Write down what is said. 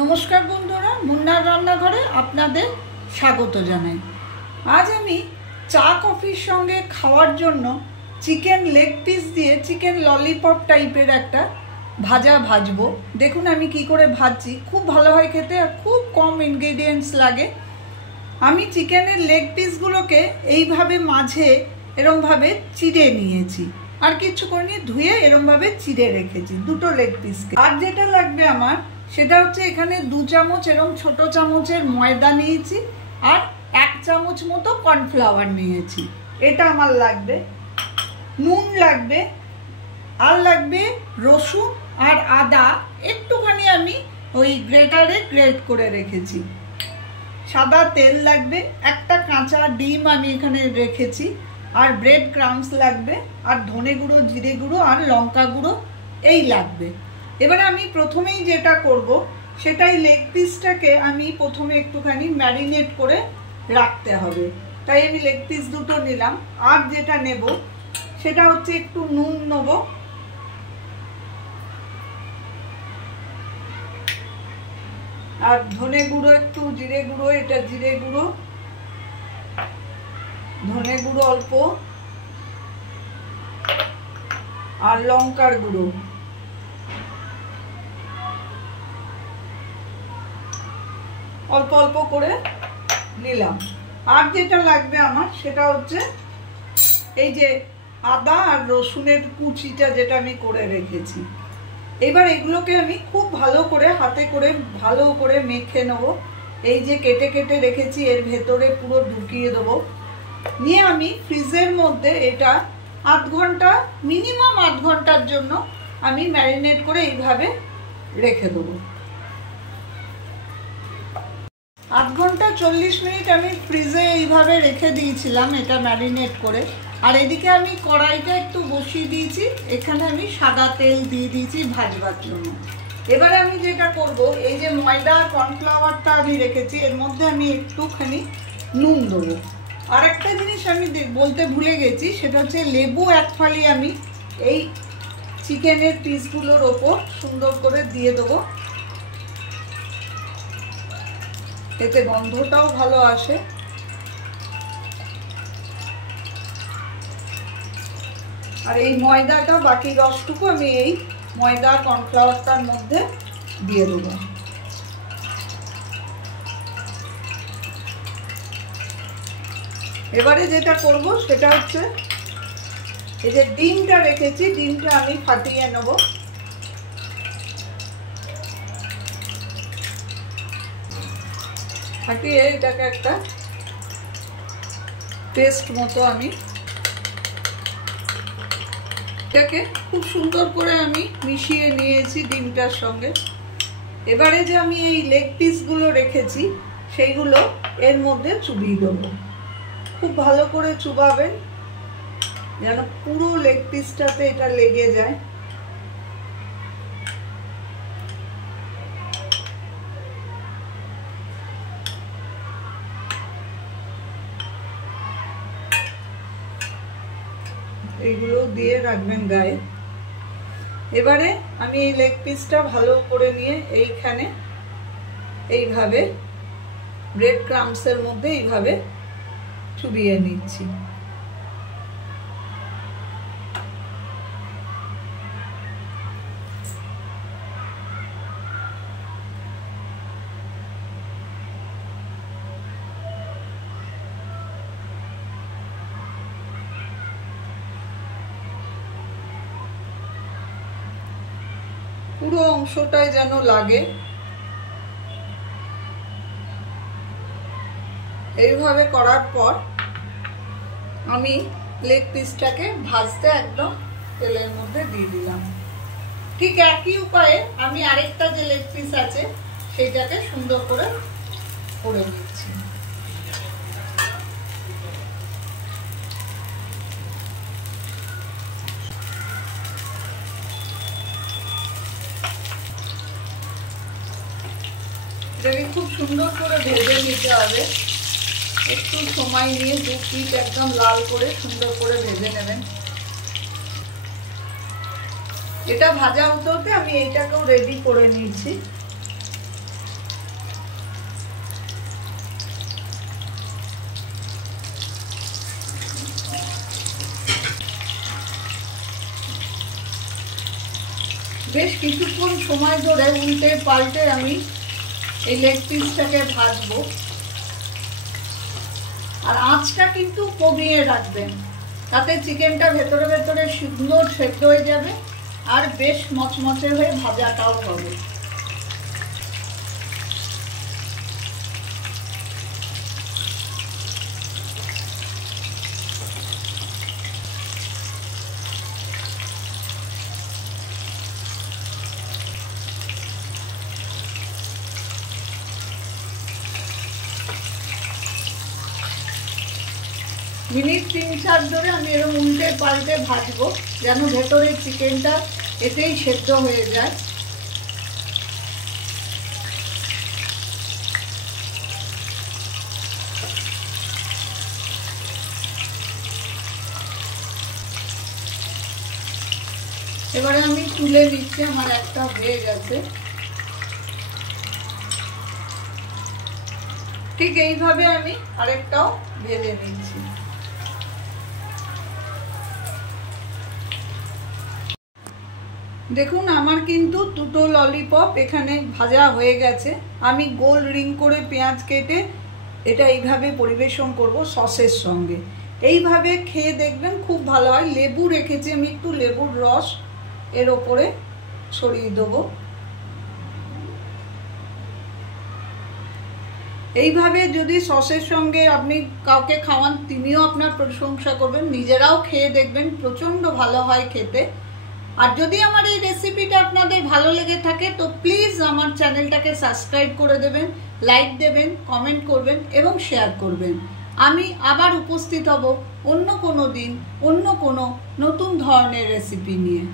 নমস্কার বন্ধুরা, মুন্নার রান্নাঘরে আপনাদের স্বাগত জানাই। আজ আমি চা কফির সঙ্গে খাওয়ার জন্য চিকেন লেগ পিস দিয়ে চিকেন ললিপপ টাইপের একটা ভাজবো। দেখুন আমি কি করে ভাজছি, খুব ভালো হয় খেতে আর খুব কম ইনগ্রেডিয়েন্টস লাগে। আমি চিকেনের লেগ পিসগুলোকে এইভাবে মাঝে এরমভাবে চিড়ে নিয়েছি, আর কিছু করিনি, ধুয়ে এরমভাবে চিড়ে রেখেছি দুটো লেগ পিসকে। আর যেটা লাগবে আমার সেটা হচ্ছে এখানে 2 চামচ এরকম ছোট চামচের ময়দা নিয়েছি, আর 1 চামচ মতো কর্নফ্লাওয়ার নিয়েছি, এটা আমার লাগবে। নুন লাগবে, আর লাগবে রসুন আর আদা একটুখানি আমি ওই গ্রেটারে গ্রেট করে রেখেছি। সাদা তেল লাগবে, একটা কাঁচা ডিম আমি এখানে রেখেছি, আর ব্রেড ক্রাম্বস লাগবে, আর ধনে গুঁড়ো, জিরে গুঁড়ো আর লঙ্কা গুঁড়ো এই লাগবে। এবারে আমি প্রথমেই যেটা করব সেটাই লেগ পিসটাকে আমি প্রথমে একটুখানি ম্যারিনেট করে রাখতে হবে, তাই আমি লেগ পিস দুটো নিলাম। আর যেটা নেব সেটা হচ্ছে একটু নুন নেব, আর ধনে গুঁড়ো একটু, জিরে গুঁড়ো, এটা জিরে গুঁড়ো, ধনে গুঁড়ো অল্প, আর লঙ্কার গুঁড়ো অল্প অল্প করে নিলাম। আর যেটা লাগবে আমার সেটা হচ্ছে এই যে আদা আর রসুনের কুচিটা যেটা আমি করে রেখেছি। এবার এগুলোকে আমি খুব ভালো করে হাতে করে ভালো করে মেখে নেবো। এই যে কেটে কেটে রেখেছি এর ভেতরে পুরো ঢুকিয়ে দেবো, নিয়ে আমি ফ্রিজের মধ্যে এটা আধ ঘন্টা, মিনিমাম আধ ঘন্টার জন্য আমি ম্যারিনেট করে এইভাবে রেখে দেবো। আধ ঘন্টা 40 মিনিট আমি ফ্রিজে এইভাবে রেখে দিয়েছিলাম এটা ম্যারিনেট করে। আর এদিকে আমি কড়াইটা একটু বসিয়ে দিয়েছি, এখানে আমি সাদা তেল দিয়ে দিয়েছি ভাজবার জন্য। এবারে আমি যেটা করব, এই যে ময়দা আর কর্নফ্লাওয়ারটা আমি রেখেছি এর মধ্যে আমি একটুখানি নুন দেবো। আর একটা জিনিস আমি বলতে ভুলে গেছি, সেটা হচ্ছে লেবু 1 ফালি আমি এই চিকেনের পিসগুলোর ওপর সুন্দর করে দিয়ে দেবো, এতে গন্ধটাও ভালো আসে। আর এই ময়দাটা, বাকি রসটুকু আমি এই ময়দা কর্নফ্লাওয়ারটার মধ্যে দিয়ে দেবো। এবারে যেটা করব সেটা হচ্ছে এই যে ডিমটা রেখেছি, ডিমটা আমি ফাটিয়ে নেব। ফাটিয়ে এটাকে একটা পেস্ট মতো আমি এটাকে খুব সুন্দর করে আমি মিশিয়ে নিয়েছি ডিমটার সঙ্গে। এবারে যে আমি এই লেগ পিসগুলো রেখেছি সেইগুলো এর মধ্যে চুবিয়ে দেবো। খুব ভালো করে চুবাবেন যেন পুরো লেগ পিসটাতে এটা লেগে যায়। এগুলো দিয়ে রাখবেন গায়ে। এবারে আমি এই লেগ পিসটা ভালো করে নিয়ে এইখানে এইভাবে ব্রেড ক্রাম্বসের মধ্যে এইভাবে চুবিয়ে নিচ্ছি। পুরো অংশটাই যেন লাগে, এইভাবে করার পর আমি লেগ পিসটাকে ভাজতে একদম তেলের মধ্যে দিয়ে দিলাম। ঠিক একই উপায়ে আমি আরেকটা যে লেগ পিস আছে সেইটাকে সুন্দর করে করে নিচ্ছি। এটাকে খুব সুন্দর করে ভেজে নিতে হবে, একটু সময় নিয়ে 2 পিস একদম লাল করে সুন্দর করে ভেজে নেবেন। এটা ভাজা হতে হতে আমি এইটাকেও রেডি করে নিয়েছি। বেশ কিছুক্ষণ সময় ধরে উল্টে পাল্টে আমি এই লেগ পিসটাকে ভাজবো। আর আঁচটা কিন্তু কমিয়ে রাখবেন, তাতে চিকেনটা ভেতরে ভেতরে সুন্দর সেদ্ধ হয়ে যাবে আর বেশ মচমচে হয়ে ভাজাটাও হবে। মিনিট 3-4 ধরে আমি এরকম উল্টে পাল্টে ভাজবো, যেন ভেতরে চিকেনটা এতেই সেদ্ধ হয়ে যায়। এবারে আমি তুলে নিচ্ছি, আমার একটা হয়ে গেছে। ঠিক এইভাবে আমি আরেকটাও ভেজে নিচ্ছি। দেখুন আমার কিন্তু দুটো ললিপপ এখানে ভাজা হয়ে গেছে। আমি গোল রিং করে পেঁয়াজ কেটে এটা এইভাবে পরিবেশন করব সসের সঙ্গে। এইভাবে খেয়ে দেখবেন, খুব ভালো হয়। লেবু রেখেছি আমি, একটু লেবুর রস এর ওপরে ছড়িয়ে দেবো। এইভাবে যদি সসের সঙ্গে আপনি কাউকে খাওয়ান, তিনিও আপনার প্রশংসা করবেন, নিজেরাও খেয়ে দেখবেন, প্রচণ্ড ভালো হয় খেতে। আর যদি আমার এই রেসিপিটা আপনাদের ভালো লেগে থাকে তো প্লিজ আমার চ্যানেলটাকে সাবস্ক্রাইব করে দেবেন, লাইক দেবেন, কমেন্ট করবেন এবং শেয়ার করবেন। আমি আবার উপস্থিত হব অন্য কোনো দিন অন্য কোনো নতুন ধরনের রেসিপি নিয়ে।